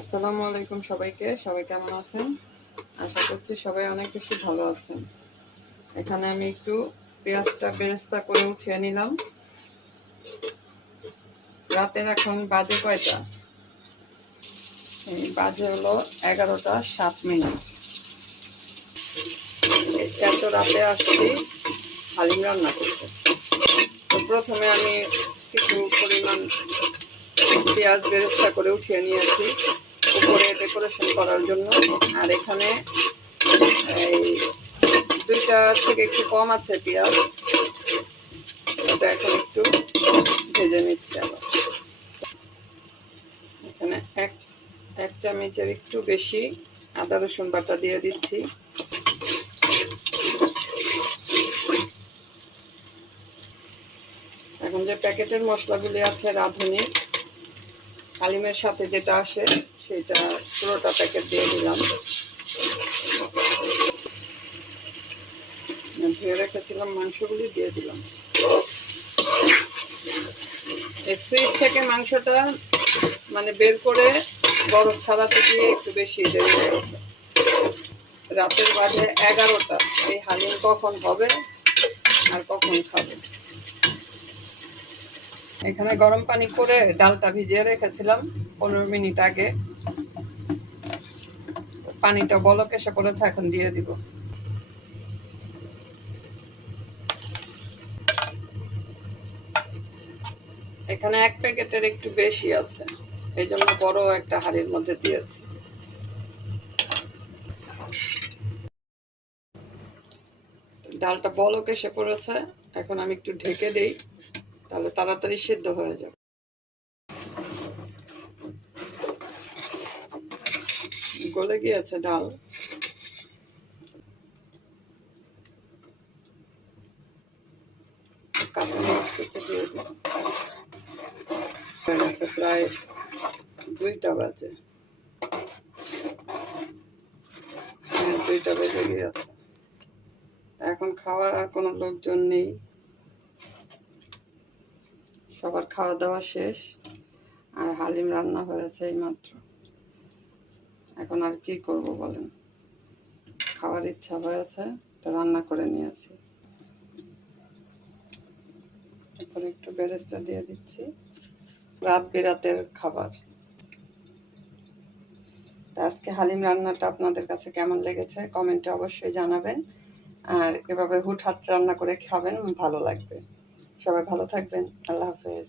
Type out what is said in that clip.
আসসালামু আলাইকুম সবাইকে। সবাই কেমন আছেন? আশা করছি সবাই অনেক বেশি ভালো আছেন। এখানে আমি একটু পেঁয়াজটা বেরেস্তা করে উঠিয়ে নিলাম। রাতের এখন বাজে কয়টা? এই বাজে হলো 11টা 7 মিনিট। এত রাতে আসছি হালিম রান্না করতে। তো প্রথমে আমি কিছু পরিমাণ পেঁয়াজ বেরেস্তা করে উঠিয়ে নিয়েছি উপরে ডেকোরেশন করার জন্য। আর এখানে এই 2টা থেকে একটু কম আছে পেঁয়াজ, এটা এখন একটু ভেজে নিচ্ছি। আবার এখানে এক চামচের একটু বেশি আদা রসুন বাটা দিয়ে দিচ্ছি। এখন যে প্যাকেটের মশলাগুলি আছে রাঁধুনির হালিমের সাথে যেটা আসে সেটা পুরোটা প্যাকেট দিয়ে দিলাম। ধুয়ে রেখেছিলাম মাংসগুলি দিয়ে দিলাম। এই ফ্রিজ থেকে মাংসটা বের করে বরফ ছাড়াতে গিয়ে একটু বেশি দেরি হয়েছে। রাতের বাজে 11টা। এই হালিম কখন হবে আর কখন খাবে? এখানে গরম পানি করে ডালটা ভিজিয়ে রেখেছিলাম 15 মিনিট আগে। পানিটা বলক এসে পড়েছে, এখন দিয়ে দিব। এখানে এক প্যাকেটের একটু বেশি আছে, এই জন্য বড় একটা হাঁড়ির মধ্যে দিয়েছি। ডালটা বলক এসে পড়েছে, এখন আমি একটু ঢেকে দেই, তাহলে তাড়াতাড়ি সিদ্ধ হয়ে যাবে। গলে গিয়েছে ডাল। কাঁচা মরিচ কুচি দিয়ে দিই। হয়ে গেছে প্রায় 2টা বাজে। 2টা বেজে গিয়েছে। এখন খাওয়ার আর কোনো লোকজন নেই, সবার খাওয়া দাওয়া শেষ। আর হালিম রান্না হয়েছে এই মাত্র। এখন আর কি করব বলেন, খাওয়ার ইচ্ছা হয়েছে তো রান্না করে নিয়েছি। এখন একটু বেরেস্তা দিয়ে দিচ্ছি। রাত বিরাতের খাবার। আজকে হালিম রান্নাটা আপনাদের কাছে কেমন লেগেছে কমেন্টে অবশ্যই জানাবেন। আর এভাবে হুটহাট রান্না করে খাবেন, ভালো লাগবে। সবাই ভালো থাকবেন। আল্লাহ হাফেজ।